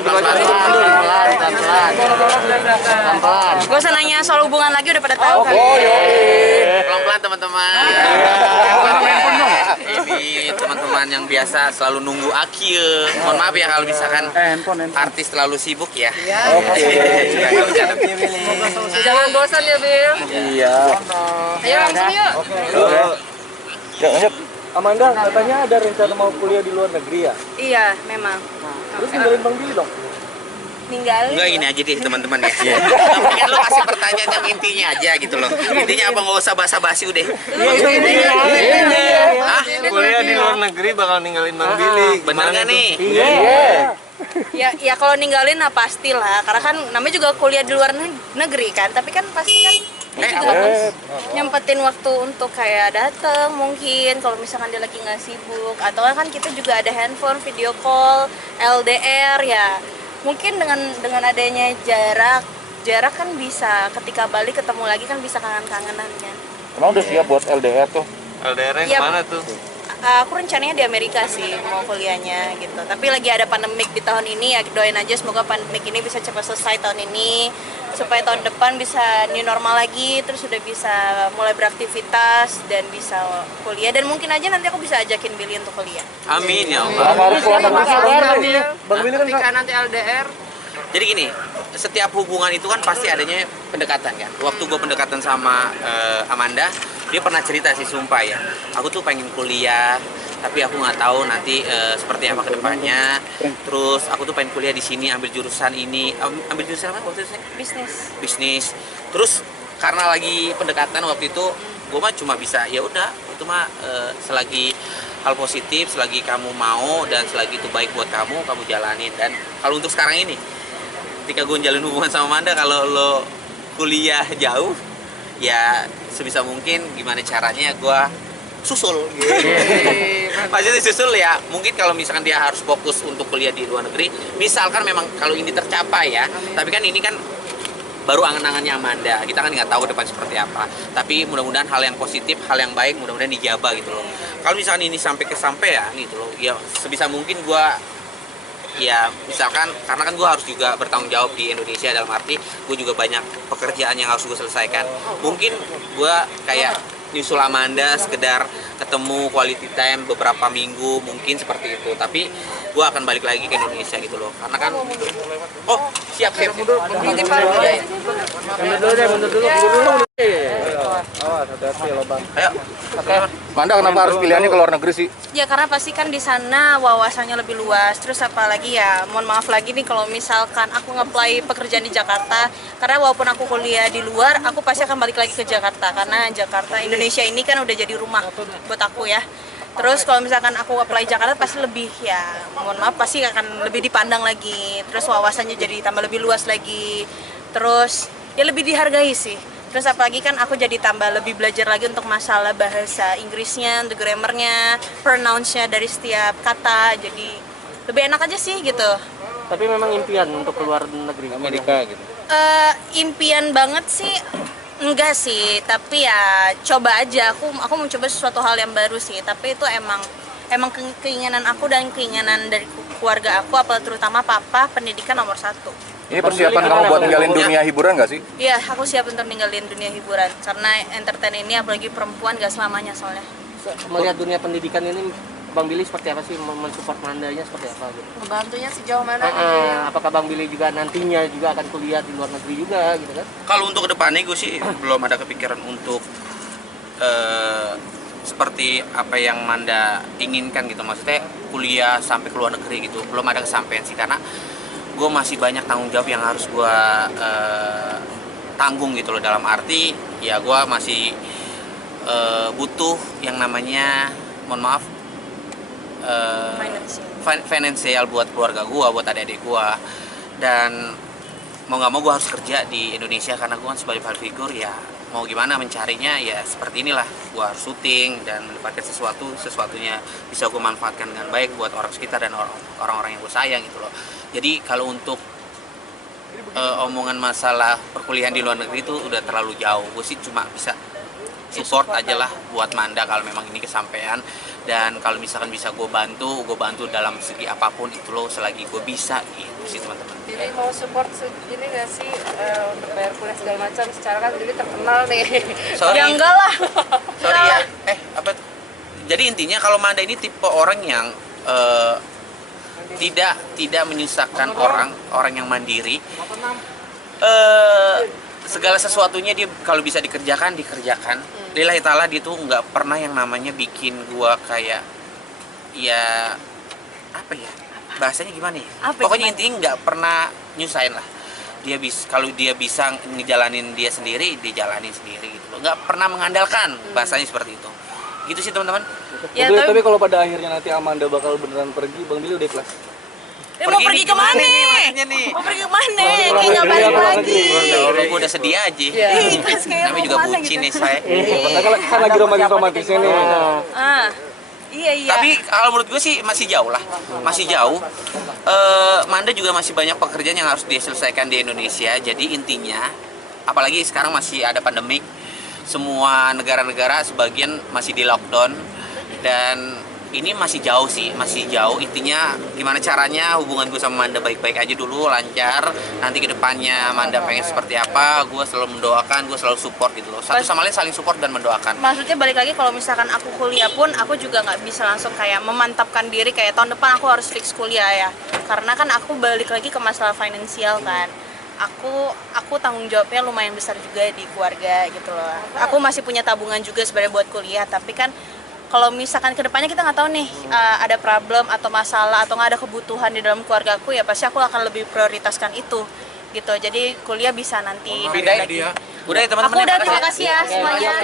Pelan-pelan. Gue usah nanya soal hubungan lagi, udah pada tahu kan. Pelan-pelan teman-teman. Ini teman-teman yang biasa selalu nunggu akhir. Mohon maaf ya kalau misalkan artis terlalu sibuk ya. Jangan bosan ya, Bil. Iya. Ayo langsung yuk. Yuk, lanjut. Amanda, katanya ada rencana mau kuliah di luar negeri ya? Iya, memang. Terus tinggalin Bang Billy dong? Ninggalin. Enggak, gini aja deh teman-teman ya. Tapi kan lo kasih pertanyaan yang intinya aja gitu loh. Intinya apa, nggak usah basa-basi udah. Ah, Kuliah di luar negeri bakal ninggalin Bang Billy. bener nggak nih? Ya kalau ninggalin nah pastilah. Karena kan namanya juga kuliah di luar negeri kan. Tapi kan pasti kan dia juga harus nyempetin waktu untuk kayak dateng mungkin kalau misalkan dia lagi nggak sibuk. Atau kan kita juga ada handphone, video call, LDR ya. Mungkin dengan adanya jarak kan bisa ketika balik ketemu lagi kan bisa kangen-kangenan kan. Emang udah siap buat LDR tuh? LDR-nya Iya. kemana tuh? Aku rencananya di Amerika sih mau kuliahnya gitu. Tapi lagi ada pandemik di tahun ini ya, doain aja semoga pandemik ini bisa cepat selesai tahun ini supaya tahun depan bisa new normal lagi, terus udah bisa mulai beraktivitas dan bisa kuliah dan mungkin aja nanti aku bisa ajakin Billy untuk kuliah. Amin ya Allah. Bang Billy kan Ketika nanti LDR. Jadi gini, setiap hubungan itu kan pasti adanya pendekatan kan. Waktu gue pendekatan sama Amanda, dia pernah cerita sih, sumpah ya. Aku tuh pengen kuliah, tapi aku nggak tahu nanti seperti apa kedepannya. Terus aku tuh pengen kuliah di sini, ambil jurusan ini, ambil jurusan apa waktu itu? Bisnis. Terus karena lagi pendekatan waktu itu, gue mah cuma bisa ya udah, itu mah selagi hal positif, selagi kamu mau dan selagi itu baik buat kamu jalanin. Dan kalau untuk sekarang ini, ketika gue jalin hubungan sama Amanda, kalau lo kuliah jauh, ya sebisa mungkin gimana caranya gue susul gitu. Maksudnya susul ya, mungkin kalau misalkan dia harus fokus untuk kuliah di luar negeri, misalkan memang kalau ini tercapai ya. Tapi kan ini kan baru angan-angannya Amanda, kita kan nggak tahu depan seperti apa. Tapi mudah-mudahan hal yang positif, hal yang baik mudah-mudahan dijaba gitu loh. Kalau misalkan ini sampai kesampaian gitu loh, ya sebisa mungkin gue ya misalkan, karena kan gue harus juga bertanggung jawab di Indonesia, dalam arti gue juga banyak pekerjaan yang harus gue selesaikan. Mungkin gue kayak nyusul Amanda sekedar ketemu quality time beberapa minggu, mungkin seperti itu. Tapi gue akan balik lagi ke Indonesia gitu loh, karena kan siap mundur dulu. Awas, hati-hati loh Bang. Ayo. Manda, kenapa harus pilihannya ke luar negeri sih? Ya karena pasti kan di sana wawasannya lebih luas. Terus apalagi ya, mohon maaf lagi nih kalau misalkan aku nge-apply pekerjaan di Jakarta, karena walaupun aku kuliah di luar, aku pasti akan balik lagi ke Jakarta karena Jakarta, Indonesia ini kan udah jadi rumah buat aku ya. Terus kalau misalkan aku apply Jakarta pasti lebih ya, mohon maaf pasti akan lebih dipandang lagi. Terus wawasannya jadi tambah lebih luas lagi. Terus ya lebih dihargai sih. Terus apalagi kan aku jadi tambah lebih belajar lagi untuk masalah bahasa Inggrisnya, untuk grammarnya, pronounce-nya dari setiap kata. Jadi lebih enak aja sih gitu. Tapi memang impian untuk keluar negeri Amerika gitu. Impian banget sih enggak sih, tapi ya coba aja. Aku mau coba sesuatu hal yang baru sih. Tapi itu emang keinginan aku dan keinginan dari keluarga aku, apalagi terutama papa, pendidikan nomor satu. Ini persiapan kamu buat ninggalin dunia hiburan nggak sih? Iya, aku siap untuk ninggalin dunia hiburan karena entertain ini apalagi perempuan gak selamanya soalnya. Melihat dunia pendidikan ini, Bang Billy seperti apa sih, mensupport Mandanya seperti apa gitu? Membantunya sejauh mana? Apakah Bang Billy juga nantinya juga akan kuliah di luar negeri juga gitu kan? Kalau untuk kedepannya gue sih belum ada kepikiran untuk seperti apa yang Manda inginkan gitu, maksudnya kuliah sampai ke luar negeri gitu, belum ada kesampaian sih, karena gue masih banyak tanggung jawab yang harus gue tanggung gitu loh, dalam arti ya gue masih butuh yang namanya, mohon maaf, finansial buat keluarga gue, buat adik-adik gue. Dan mau nggak mau gue harus kerja di Indonesia karena gue kan sebagai public figure, ya mau gimana mencarinya ya seperti inilah. Gue harus syuting dan mendapatkan sesuatunya bisa gue manfaatkan dengan baik buat orang sekitar dan orang-orang yang gue sayang gitu loh. Jadi kalau untuk omongan masalah perkuliahan di luar negeri itu udah terlalu jauh. Gue sih cuma bisa support aja lah buat Manda kalau memang ini kesampaian. Dan kalau misalkan bisa gue bantu dalam segi apapun itu loh, selagi gue bisa gitu sih teman-teman. Jadi mau support ini nggak sih untuk bayar kuliah segala macam? Secara kan jadi terkenal nih. Sorry, Ya enggak lah. sorry ya. Apa? Jadi intinya kalau Manda ini tipe orang yang tidak menyusahkan orang yang mandiri. Segala sesuatunya dia kalau bisa dikerjakan. Lillahi ta'ala dia tuh nggak pernah yang namanya bikin gua kayak ya apa ya bahasanya gimana ya, pokoknya intinya nggak pernah nyusahin lah. Kalau dia bisa ngejalanin dia sendiri, dia jalanin sendiri gitu loh, nggak pernah mengandalkan, bahasanya seperti itu gitu sih teman-teman. Ya, Tapi kalau pada akhirnya nanti Amanda bakal beneran pergi, Bang Billy udah ikhlas? Mau pergi kemana? Maksudnya nih Mau pergi kemana? Kayak nggak balik lagi. gue udah sedih aja. Ikhlas kayak Namanya mau juga kemana bucin gitu. nih saya. Kan lagi romantisnya nih. Iya. Tapi kalau menurut gue sih masih jauh lah, masih jauh. Manda juga masih banyak pekerjaan yang harus diselesaikan di Indonesia. Jadi intinya, apalagi sekarang masih ada pandemik, semua negara-negara sebagian masih di lockdown dan ini masih jauh sih, masih jauh. Intinya gimana caranya hubungan gue sama Manda baik-baik aja dulu, lancar. Nanti ke depannya Manda pengen seperti apa, gue selalu mendoakan, gue selalu support gitu loh. Satu sama lain saling support dan mendoakan. Maksudnya balik lagi kalau misalkan aku kuliah pun aku juga nggak bisa langsung kayak memantapkan diri kayak tahun depan aku harus fix kuliah ya, karena kan aku balik lagi ke masalah finansial kan. Aku tanggung jawabnya lumayan besar juga di keluarga gitu loh. Aku masih punya tabungan juga sebenarnya buat kuliah, tapi kan kalau misalkan kedepannya kita nggak tahu nih ada problem atau masalah atau nggak ada kebutuhan di dalam keluarga aku, ya pasti aku akan lebih prioritaskan itu gitu. Jadi kuliah bisa nanti Udah ya teman-teman. aku udah, terima kasih ya semuanya.